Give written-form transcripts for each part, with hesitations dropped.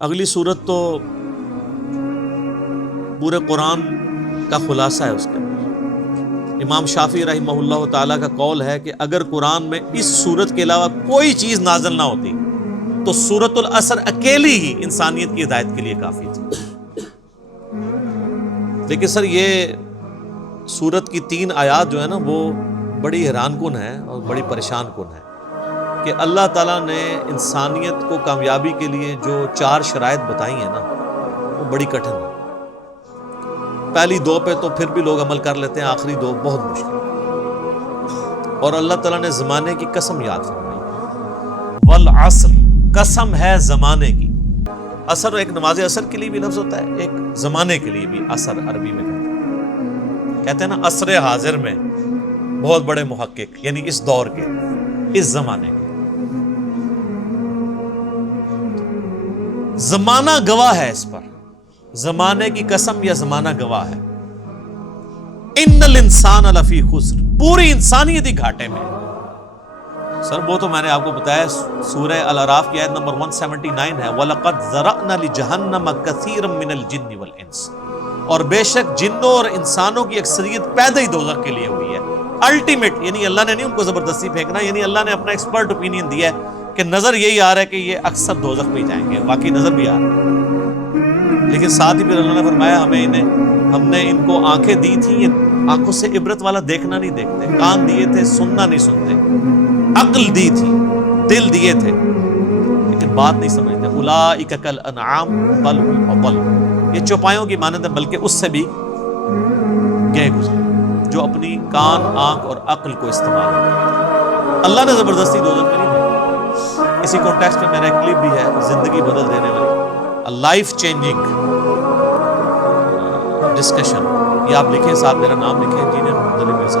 اگلی صورت تو پورے قرآن کا خلاصہ ہے اس کے اندر۔ امام شافعی رحمہ اللہ تعالیٰ کا قول ہے کہ اگر قرآن میں اس صورت کے علاوہ کوئی چیز نازل نہ ہوتی تو سورۃ العصر اکیلی ہی انسانیت کی ہدایت کے لیے کافی تھی۔ لیکن سر یہ سورت کی 3 آیات جو ہے نا وہ بڑی حیران کن ہے اور بڑی پریشان کن ہے کہ اللہ تعالیٰ نے انسانیت کو کامیابی کے لیے جو 4 شرائط بتائی ہیں نا وہ بڑی کٹھن ہے۔ پہلی 2 پہ تو پھر بھی لوگ عمل کر لیتے ہیں، آخری 2 بہت مشکل۔ اور اللہ تعالیٰ نے زمانے کی قسم یاد فرمائی، والعصر، قسم ہے زمانے کی۔ عصر ایک نماز عصر کے لیے بھی لفظ ہوتا ہے، ایک زمانے کے لیے بھی عصر عربی میں کہتے ہیں نا۔ عصر حاضر میں بہت بڑے محقق، یعنی اس دور کے، اس زمانے کے۔ زمانہ گواہ ہے اس پر، زمانے کی قسم یا زمانہ گواہ ہے۔ ان الانسان لفی خسر، پوری انسانیت ہی گھاٹے میں ہے۔ سر وہ تو میں نے آپ کو بتایا سورہ الاعراف کی آیت نمبر 179 ہے، وَلَقَدْ ذَرَأْنَا لِجَهَنَّمَ كَثِيرًا مِنَ الْجِنِّ وَالْإِنسِ، اور بے شک جنوں اور انسانوں کی اکثریت پیدا ہی دوزخ کے لیے ہوئی ہے۔ الٹیمیٹ، یعنی اللہ نے نہیں ان کو زبردستی پھینکنا، یعنی اللہ نے اپنا ایکسپرٹ اوپینین دیا ہے کہ نظر یہی آ رہا ہے کہ یہ اکثر دوزخ میں جائیں گے، واقعی نظر بھی آ رہا ہے۔ لیکن ساتھ ہی پھر اللہ نے فرمایا ہم نے ان کو آنکھیں دی تھی، یہ آنکھوں سے عبرت والا دیکھنا نہیں دیکھتے، کان دیے تھے سننا نہیں سنتے، عقل دی تھی، دل دیے تھے، لیکن بات نہیں سمجھتے۔ اولئک کالانعام بل هم اضل، یہ چوپایوں کی مانند ہے بلکہ اس سے بھی گئے گزرے، جو اپنی کان، آنکھ اور عقل کو استعمال کرتے۔ اللہ نے زبردستی دوزخ میں نہیں بھیجا۔ اسی کانٹیکسٹ میں میرا ایک کلپ بھی ہے، زندگی بدل دینے والی، لائف چینجنگ ڈسکشن، یہ آپ لکھیں، ساتھ میرا نام لکھیں، انجینئر محمد علی مرزا۔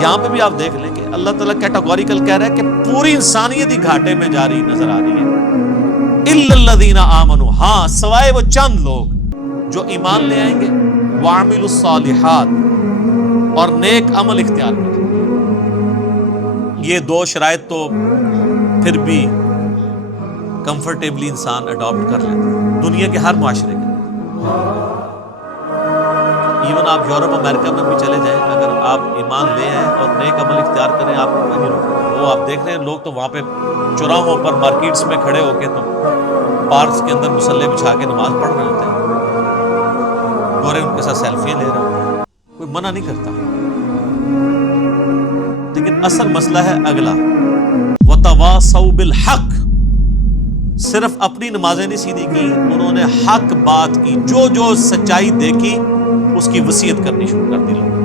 یہاں پہ بھی آپ دیکھ لیں کہ اللہ تعالیٰ کیٹاگوریکل کہہ رہا ہے کہ پوری انسانیت ہی گھاٹے میں جا رہی نظر آ رہی ہے، الا الذین آمنوا، ہاں سوائے وہ چند لوگ جو ایمان لے آئیں گے، وعملوا الصالحات، اور نیک عمل اختیار کریں۔ یہ 2 شرائط تو پھر بھی کمفرٹیبلی انسان اڈاپٹ کر لیتا ہے دنیا کے ہر معاشرے کے۔ ایون آپ یورپ امریکہ میں بھی چلے جائیں، اگر آپ ایمان لے آئیں اور نیک عمل اختیار کریں، آپ کو نہیں روکیں۔ وہ آپ دیکھ رہے ہیں لوگ تو وہاں پہ چوراہوں پر، مارکیٹس میں کھڑے ہو کے، تو پارکس کے اندر مصلے بچھا کے نماز پڑھ رہے ہوتے ہیں، گورے ان کے ساتھ سیلفیاں لے رہے ہوتے ہیں، کوئی منع نہیں کرتا۔ لیکن اصل مسئلہ ہے اگلا، وَتَوَاصَوْا بِالْحَقِّ، صرف اپنی نمازیں نہیں سیدھی کی، انہوں نے حق بات کی، جو سچائی دیکھی اس کی وصیت کرنی شروع کر دی لوگوں۔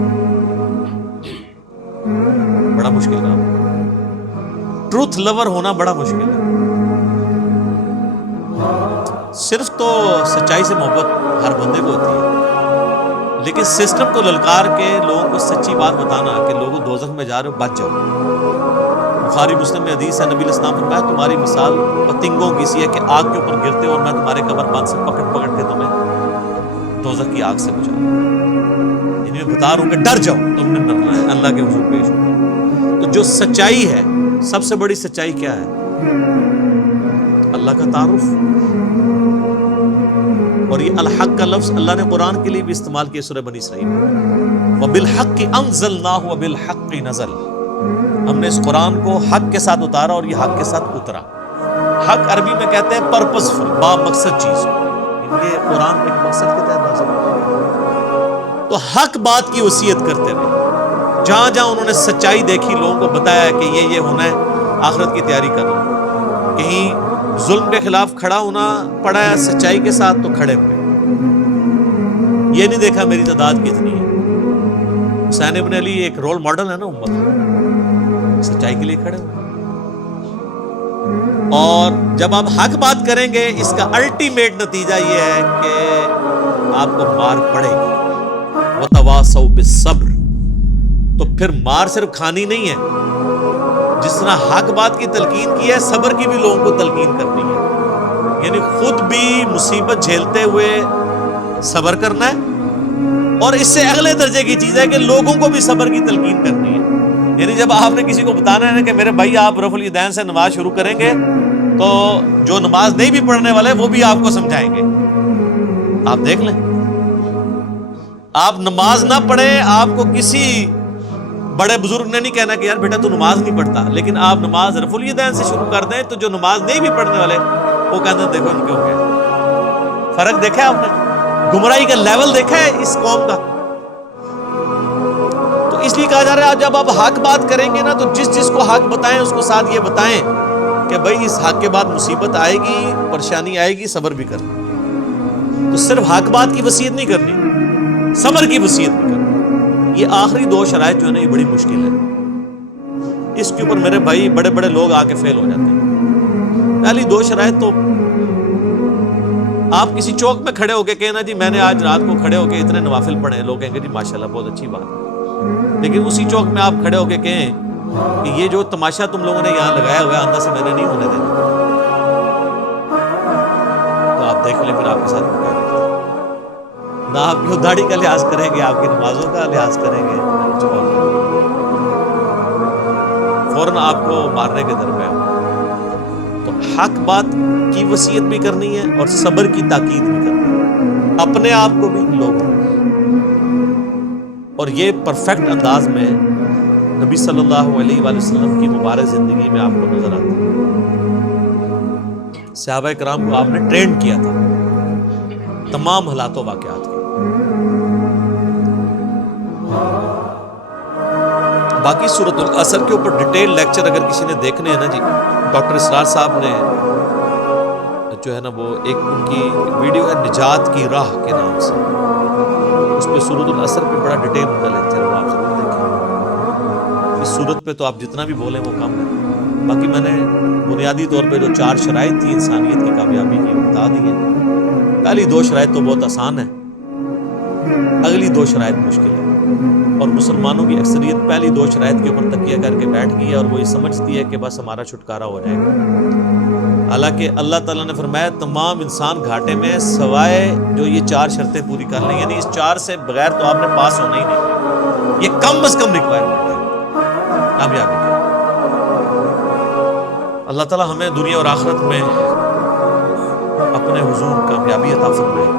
بڑا مشکل کام ہے، ٹروتھ لور ہونا بڑا مشکل ہے۔ صرف تو سچائی سے محبت ہر بندے کو ہوتی ہے، لیکن سسٹم کو للکار کے لوگوں کو سچی بات بتانا کہ لوگوں دوزخ میں جا رہے ہو، بچ جاؤ۔ بخاری مسلم میں حدیث ہے، نبی علیہ السلام فرمایا تمہاری مثال پتنگوں کی سی ہے کہ آگ کے اوپر گرتے ہو اور میں تمہارے کمر بند سے پکڑ کے تمہیں دوزخ کی آگ سے بچا رہا ہوں۔ یعنی میں بتا رہا ہوں کہ ڈر جاؤ، تم نے ڈرنا ہے، اللہ کے حضور پیش ہو۔ تو جو سچائی ہے، سب سے بڑی سچائی کیا ہے؟ اللہ کا تعارف۔ اور یہ الحق کا لفظ اللہ نے قرآن کے لیے بھی استعمال کیا سورہ بنی اسرائیل میں، وَبِالْحَقِّ أَنزَلْنَاهُ وَبِالْحَقِّ نَزَلَ، ہم نے اس قرآن کو حق کے ساتھ اتارا اور یہ حق کے ساتھ اترا۔ حق عربی میں کہتے ہیں پرپسفل، با مقصد چیز، یہ قرآن ایک مقصد کے تحت نازل ہوا۔ تو حق بات کی وصیت کرتے رہے، جہاں جہاں انہوں نے سچائی دیکھی لوگوں کو بتایا کہ یہ ہونا ہے، آخرت کی تیاری کر لو۔ کہیں ظلم کے خلاف کھڑا ہونا پڑا ہے سچائی کے ساتھ تو کھڑے ہوئے، یہ نہیں دیکھا میری تعداد کتنی ہے۔ حسین ابن علی ایک رول ماڈل ہے نا امت میں، سچائی کے لیے کھڑے ہوئے۔ اور جب آپ حق بات کریں گے، اس کا الٹیمیٹ نتیجہ یہ ہے کہ آپ کو مار پڑے گی۔ وَتَوَاصَوْا بِالصَّبْرِ، تو پھر مار صرف کھانی نہیں ہے، جس طرح حق بات کی تلقین کی ہے، صبر کی بھی لوگوں کو تلقین کرنی ہے، یعنی خود بھی مصیبت جھیلتے ہوئے صبر کرنا ہے، اور اس سے اگلے درجے کی چیز ہے کہ لوگوں کو بھی صبر کی تلقین کرنی ہے۔ یعنی جب آپ نے کسی کو بتانا ہے نا کہ میرے بھائی آپ رفع الیدین سے نماز شروع کریں گے تو جو نماز نہیں بھی پڑھنے والے وہ بھی آپ کو سمجھائیں گے. آپ دیکھ لیں, آپ نماز نہ پڑھیں, آپ کو کسی بڑے بزرگ نے نہیں کہنا کہ یار بیٹا تو نماز نہیں پڑھتا, لیکن آپ نماز رفع الیدین سے شروع کر دیں تو جو نماز نہیں بھی پڑھنے والے وہ کہتے ہیں دیکھو ان کے ہو گیا. فرق دیکھا ہے آپ نے, گمراہی کا لیول دیکھا ہے اس قوم کا. تو اس لیے کہا جا رہا ہے جب آپ حق بات کریں گے نا تو جس کو حق بتائیں اس کو ساتھ یہ بتائیں کہ بھائی اس حق کے بعد مصیبت آئے گی, پریشانی آئے گی, صبر بھی کرنا. تو صرف حق بات کی وصیت نہیں کرنی, صبر کی وصیت بھی کرنی. یہ آخری 2 شرائط جو ہے نا یہ بڑی مشکل ہے. اس کے اوپر میرے بھائی بڑے بڑے لوگ آ کے فیل ہو جاتے ہیں. پہلی 2 شرائط تو آپ کسی چوک میں کھڑے ہو کے کہنا جی میں نے آج رات کو کھڑے ہو کے اتنے نوافل پڑھے, لوگ کہیں گے جی ماشاءاللہ بہت اچھی بات ہے. لیکن اسی چوک میں آپ کھڑے ہو کے کہیں کہ یہ جو تماشا تم لوگوں نے یہاں لگایا ہوا ہے اندر سے میں نے نہیں ہونے دینا, تو آپ دیکھ لیں پھر آپ کے ساتھ کیا کرتے ہیں. نہ آپ کی داڑھی کا لحاظ کریں گے, آپ کی نمازوں کا لحاظ کریں گے, نہ کچھ اور کریں گے, فوراً آپ کو مارنے کے درمیان. تو حق بات کی وصیت بھی کرنی ہے اور صبر کی تاکید بھی کرنی ہے, اپنے آپ کو بھی لوگوں کو. اور یہ پرفیکٹ انداز میں نبی صلی اللہ علیہ وآلہ وسلم کی مبارک زندگی میں آپ کو نظر آتا ہے. صحابہ کرام کو آپ نے ٹرینڈ کیا تھا تمام حالات و واقعات کے. باقی سورۃ العصر کے اوپر ڈیٹیل لیکچر اگر کسی نے دیکھنے ہیں نا جی, ڈاکٹر اسرار صاحب نے جو ہے نا وہ ایک ان کی ویڈیو ہے نجات کی راہ کے نام سے, اس پہ سورۃ العصر پہ بڑا ڈیٹیل ان کا لیکچر ہے, وہ آپ ضرور دیکھیں. اس صورت پہ تو آپ جتنا بھی بولیں وہ کم ہے. باقی میں نے بنیادی طور پہ جو 4 شرائط تھی انسانیت کی کامیابی کی وہ بتا دی ہیں. پہلی 2 شرائط تو بہت آسان ہے, اگلی 2 شرائط مشکل ہے. اور مسلمانوں کی اکثریت پہلی 2 شرائط کے اوپر تکیہ کر کے بیٹھ گئی ہے اور وہ یہ سمجھتی ہے کہ بس ہمارا چھٹکارا ہو جائے گا. حالانکہ اللہ تعالیٰ نے فرمایا تمام انسان گھاٹے میں سوائے جو یہ 4 شرطیں پوری کر لیں, یعنی اس 4 سے بغیر تو آپ نے پاس ہونا ہی نہیں. یہ کم از کم ریکوائرمنٹ ہے کامیابی کی. اللہ تعالیٰ ہمیں دنیا اور آخرت میں اپنے حضور کامیابی عطا فرمائے.